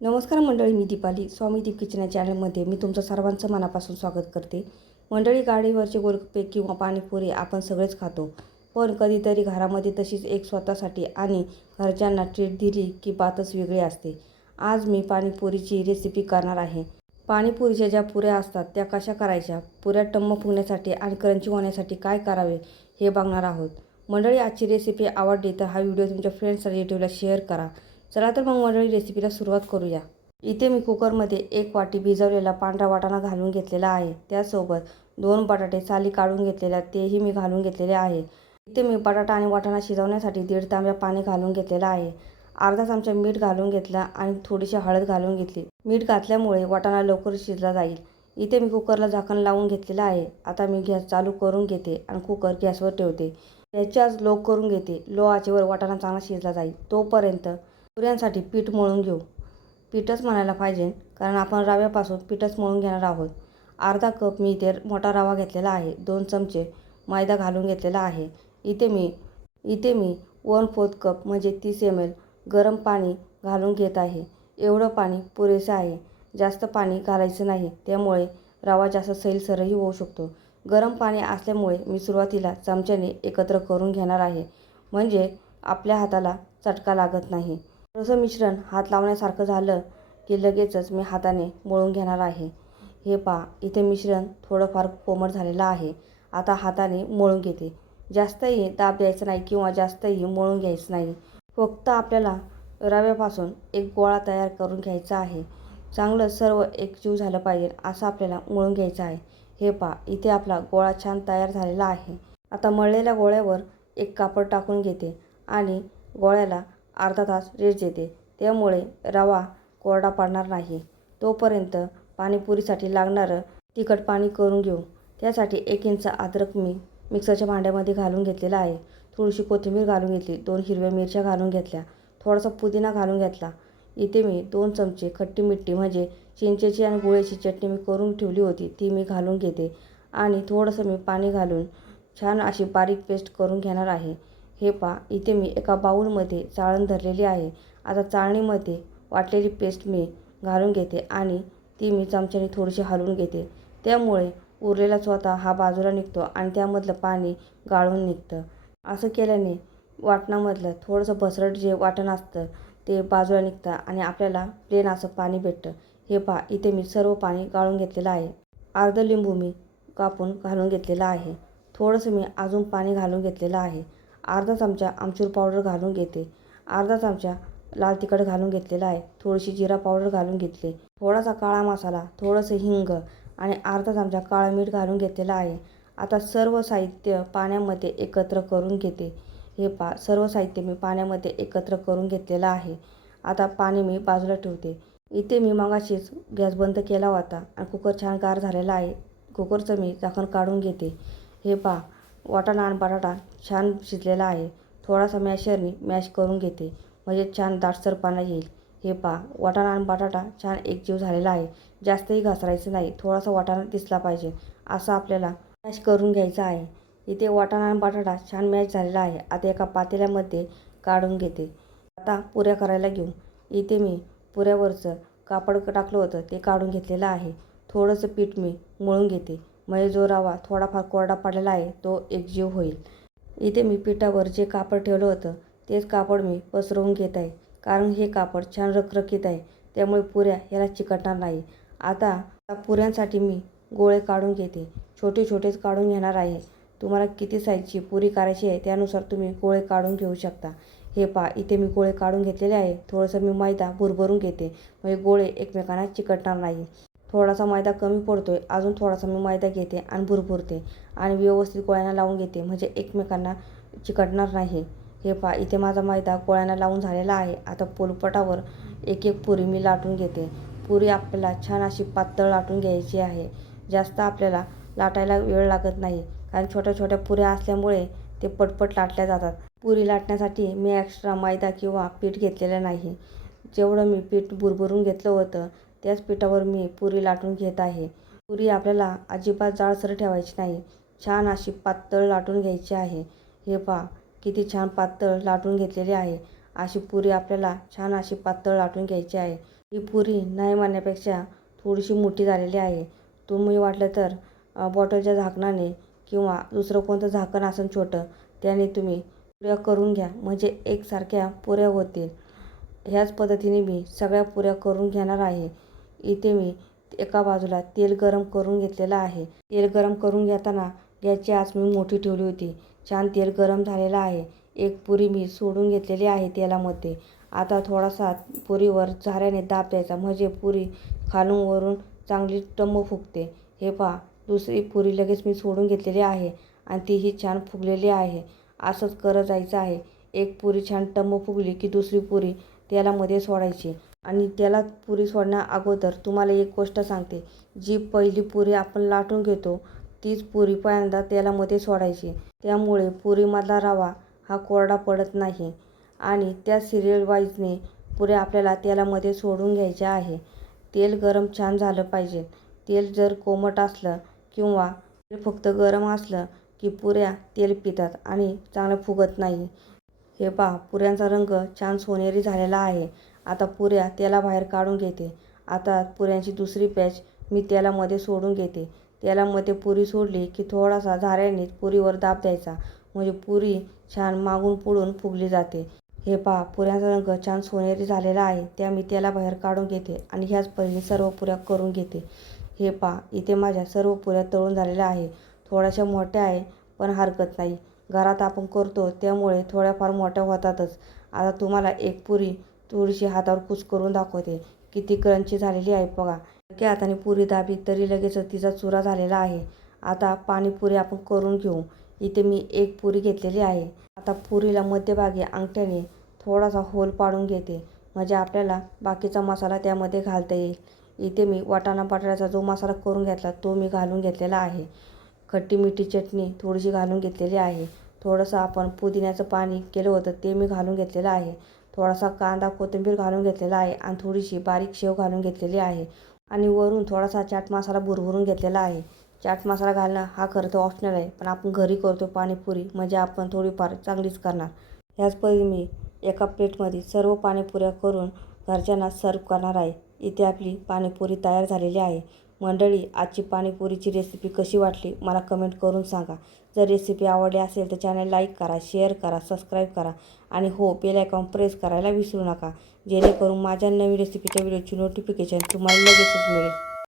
नमस्कार मंडळी मी दीपाली. स्वामी दीप किचन चॅनलमध्ये मी तुमचं सर्वांचं मनापासून स्वागत करते. मंडळी गाडीवरचे गोलगप्पे किंवा पाणीपुरी आपण सगळेच खातो. पण कधीतरी घरामध्ये तशीच एक स्वतःसाठी आणि घरच्यांना ट्रीट दिली की बातच वेगळी असते. आज मी पाणीपुरीची रेसिपी करणार आहे. पाणीपुरीच्या ज्या पुऱ्या असतात त्या कशा करायच्या? पुऱ्या टम्म फुगण्यासाठी आणि क्रंची होण्यासाठी काय करावे हे बघणार आहोत. मंडळी आजची रेसिपी आवडली तर हा व्हिडिओ तुमच्या फ्रेंड्स रिलेटिव्हला शेअर करा. चला तर मग मंडळी रेसिपीला सुरुवात करूया. इथे मी कुकरमध्ये एक वाटी भिजवलेला पांढरा वाटाणा घालून घेतलेला आहे. त्यासोबत दोन बटाटे साली काढून घेतलेल्या तेही मी घालून घेतलेले आहे. इथे मी बटाटा आणि वाटाणा शिजवण्यासाठी दीड तांब्या पाणी घालून घेतलेलं आहे. अर्धा चमचा मीठ घालून घेतला आणि थोडीशी हळद घालून घेतली. मीठ घातल्यामुळे वाटाणा लवकर शिजला जाईल. इथे मी कुकरला झाकण लावून घेतलेलं आहे. आता मी गॅस चालू करून घेते आणि कुकर गॅसवर ठेवते. गॅसची आज लो करून घेते. लो आचेवर वाटाणा चांगला शिजला जाईल. तोपर्यंत पुऱ्यांसाठी पीठ मळून घेऊ. पीठच म्हणायला पाहिजे कारण आपण रव्यापासून पीठच मळून घेणार आहोत. अर्धा कप मी इथे मोठा रवा घेतलेला आहे दोन चमचे मैदा घालून घेतलेला आहे. इथे मी इथे मी वन फोर्थ कप म्हणजे तीस एम एल गरम पाणी घालून घेत आहे. एवढं पाणी पुरेसं आहे. जास्त पाणी घालायचं नाही त्यामुळे रवा जास्त सैलसरही होऊ शकतो. गरम पाणी असल्यामुळे मी सुरुवातीला चमच्याने एकत्र करून घेणार आहे. म्हणजे आपल्या हाताला चटका लागत नाही. थोडंसं मिश्रण हात लावण्यासारखं झालं की लगेचच मी हाताने मळून घेणार आहे. हे पहा इथे मिश्रण थोडंफार कोमट झालेलं आहे. आता हाताने मळून घेते. जास्तही दाब द्यायचं नाही किंवा जास्तही मळून घ्यायचं नाही. फक्त आपल्याला रव्यापासून एक गोळा तयार करून घ्यायचा आहे. चांगलं सर्व एकजीव झालं पाहिजे असं आपल्याला मळून घ्यायचं आहे. हे पहा इथे आपला गोळा छान तयार झालेला आहे. आता मळलेल्या गोळ्यावर एक कापड टाकून घेते आणि गोळ्याला अर्धा तास रेस्ट देते. त्यामुळे रवा कोरडा पडणार नाही. तोपर्यंत पाणीपुरीसाठी लागणारं तिखट पाणी करून घेऊ. त्यासाठी एक इंच अद्रक मी मिक्सरच्या भांड्यामध्ये घालून घेतलेला आहे. थोडीशी कोथिंबीर घालून घेतली दोन हिरव्या मिरच्या घालून घेतल्या थोडासा पुदिना घालून घेतला. इथे मी दोन चमचे खट्टी मिठी म्हणजे चिंचेची आणि गुळ्याची चटणी मी करून ठेवली होती ती मी घालून घेते. आणि थोडंसं मी पाणी घालून छान अशी बारीक पेस्ट करून घेणार आहे. हे पा इथे मी एका बाऊलमध्ये चाळण धरलेली आहे. आता चाळणीमध्ये वाटलेली पेस्ट मी घालून घेते आणि ती मी चमच्याने थोडीशी हलवून घेते. त्यामुळे उरलेला स्वतः हा बाजूला निघतो आणि त्यामधलं पाणी गाळून निघतं. असं केल्याने वाटणामधलं थोडंसं भसरट जे वाटण असतं ते बाजूला निघतं आणि आपल्याला प्लेन असं पाणी भेटतं. हे पहा इथे मी सर्व पाणी गाळून घेतलेलं आहे. अर्ध लिंबू मी कापून घालून घेतलेलं आहे. थोडंसं मी अजून पाणी घालून घेतलेलं आहे. अर्धा चमचा आमचूर पावडर घालून घेते. अर्धा चमचा लाल तिखट घालून घेतलेला आहे. थोडीशी जिरा पावडर घालून घेतली. थोडासा काळा मसाला थोडंसं हिंग आणि अर्धा चमचा काळं मीठ घालून घेतलेलं आहे. आता सर्व साहित्य पाण्यामध्ये एकत्र करून घेते. हे पा सर्व साहित्य मी पाण्यामध्ये एकत्र करून घेतलेलं आहे. आता पाणी मी बाजूला ठेवते. इथे मी मगाशीच गॅस बंद केला होता आणि कुकर छान गार झालेला आहे. कुकरचं मी झाकण काढून घेते. हे पा वाटाणा आणि बटाटा छान शिजलेला आहे. थोडासा मॅशरनी मॅश करून घेते. म्हणजे छान दाटसरपणा येईल. हे पहा वाटाणा आणि बटाटा छान एकजीव झालेला आहे. जास्तही घासरायचं नाही. थोडासा वाटाणा दिसला पाहिजे. असं आपल्याला मॅश करून घ्यायचं आहे. इथे वाटाणा आणि बटाटा छान मॅच झालेला आहे. आता एका पातेल्यामध्ये काढून घेते. आता पुऱ्या करायला घेऊ. इथे मी पुऱ्यावरचं कापड टाकलं होतं. ते काढून घेतलेलं आहे. थोडंसं पीठ मी मळून घेते. मये जो रवा थोडाफार कोरडा पडलेला आहे तो एकजीव होईल. इथे मी पिठावर जे कापड ठेवलं होतं तेच कापड मी पसरवून घेत आहे. कारण हे कापड छान रखरखीत आहे त्यामुळे पुऱ्या याला चिकटणार नाही. आता पुऱ्यांसाठी मी गोळे काढून घेते. छोटे छोटेच काढून घेणार आहे. तुम्हाला किती साईजची पुरी करायची आहे त्यानुसार तुम्ही गोळे काढून घेऊ शकता. हे पा इथे मी गोळे काढून घेतलेले आहे. थोडंसं मी मैदा भुरभरून घेते. म्हणजे गोळे एकमेकांना चिकटणार नाही. थोडासा मैदा कमी पडतो आहे अजून थोडासा मी मैदा घेते आणि भुरभुरते आणि व्यवस्थित गोळ्यांना लावून घेते म्हणजे एकमेकांना चिकटणार नाही. हे पा इथे माझा मैदा गोळ्यांना लावून झालेला आहे. आता पोलपटावर एक एक पुरी मी लाटून घेते. पुरी आपल्याला छान अशी पातळ लाटून घ्यायची आहे. जास्त आपल्याला लाटायला वेळ लागत नाही कारण छोट्या छोट्या पुऱ्या असल्यामुळे ते पटपट लाटल्या जातात. पुरी लाटण्यासाठी मी एक्स्ट्रा मैदा किंवा पीठ घेतलेलं नाही. जेवढं मी पीठ भुरभुरून घेतलं होतं त्याच पिठावर मी पुरी लाटून घेत आहे. पुरी आपल्याला अजिबात जाळसर ठेवायची नाही. छान अशी पातळ लाटून घ्यायची आहे. हे पहा किती छान पातळ लाटून घेतलेली आहे. अशी पुरी आपल्याला छान अशी पातळ लाटून घ्यायची आहे. ही पुरी नाही म्हणण्यापेक्षा थोडीशी मोठी झालेली आहे. तुम्ही वाटलं तर बॉटलच्या झाकणाने किंवा दुसरं कोणतं झाकण असेल छोटं त्याने तुम्ही पुऱ्या करून घ्या. म्हणजे एकसारख्या पुऱ्या होतील. ह्याच पद्धतीने मी सगळ्या पुऱ्या करून घेणार आहे. इथे मी एका बाजूला तेल गरम करून घेतलेलं आहे. तेल गरम करून घेताना गॅसची आच मी मोठी ठेवली होती. छान तेल गरम झालेलं आहे. एक पुरी मी सोडून घेतलेली आहे तेलामध्ये. आता थोडासा पुरीवर झाऱ्याने दाब द्यायचा. म्हणजे पुरी खालून वरून चांगली टम्म फुगते. हे पहा दुसरी पुरी लगेच मी सोडून घेतलेली आहे आणि तीही छान फुगलेली आहे. असंच करत जायचं आहे. एक पुरी छान टम्म फुगली की दुसरी पुरी तेलामध्ये सोडायची. आणि त्याला पुरी सोडण्या अगोदर तुम्हाला एक गोष्ट सांगते. जी पहिली पुरी आपण लाटून घेतो तीच पुरी पहिल्यांदा तेलामध्ये सोडायची. त्यामुळे पुरीमधला रवा हा कोरडा पडत नाही आणि त्या सिरियल वाईजने पुऱ्या आपल्याला तेलामध्ये सोडून घ्यायच्या आहे. तेल गरम छान झालं पाहिजे. तेल जर कोमट असलं किंवा तेल फक्त गरम असलं की पुऱ्या तेल पितात आणि चांगलं फुगत नाही. हे पहा पुऱ्यांचा रंग छान सोनेरी झालेला आहे. आता पुऱ्या त्याला बाहेर काढून घेते. आता पुऱ्यांची दुसरी बॅच मी तेलामध्ये सोडून घेते. तेलामध्ये पुरी सोडली की थोडासा झाऱ्याने पुरीवर दाब द्यायचा. म्हणजे पुरी छान मागून पुळून फुगली जाते. हे पहा पुऱ्यांचा रंग छान सोनेरी झालेला आहे. त्या मी त्याला बाहेर काढून घेते आणि ह्याच परीने सर्व पुऱ्या करून घेते. हे पहा इथे माझ्या सर्व पुऱ्या तळून झालेल्या आहे. थोड्याशा मोठ्या आहे पण हरकत नाही. घरात आपण करतो त्यामुळे थोड्याफार मोठ्या होतातच. आता तुम्हाला एक पुरी थोडीशी हातावर कुच करून दाखवते. किती क्रंची झालेली आहे बघा. की हाताने पुरी दाबी तरी लगेच तिचा चुरा झालेला आहे. आता पाणीपुरी आपण करून घेऊ. इथे मी एक पुरी घेतलेली आहे. आता पुरीला मध्यभागी अंगठ्याने थोडासा होल पाडून घेते. म्हणजे आपल्याला बाकीचा मसाला त्यामध्ये घालता येईल. इथे मी वाटाणा बटाट्याचा जो मसाला करून घेतला तो मी घालून घेतलेला आहे. खट्टी मिठी चटणी थोडीशी घालून घेतलेली आहे. थोडंसं आपण पुदिन्याचं पाणी केलं होतं ते मी घालून घेतलेलं आहे. थोडासा कांदा कोथिंबीर घालून घेतलेला आहे आणि थोडीशी बारीक शेव घालून घेतलेली आहे. आणि वरून थोडासा चाट मसाला भुरभुरून घेतलेला आहे. चाट मसाला घालणं हा खरं तर ऑप्शनल आहे पण आपण घरी करतो पाणीपुरी म्हणजे आपण थोडीफार चांगलीच करणार. ह्याच मी एका प्लेटमध्ये सर्व पाणीपुऱ्या करून घरच्यांना सर्व करणार आहे. इथे आपली पाणीपुरी तयार झालेली आहे. मंडळी आजची पाणीपुरीची रेसिपी कशी वाटली? मला कमेंट करून सांगा. जर रेसिपी आवडली असेल तर चॅनल लाईक करा शेअर करा सबस्क्राईब करा आणि हो बेल आयकॉन प्रेस करायला विसरू नका. जेणेकरून माझ्या नवीन रेसिपीच्या व्हिडिओची नोटिफिकेशन तुम्हाला लगेचच मिळेल.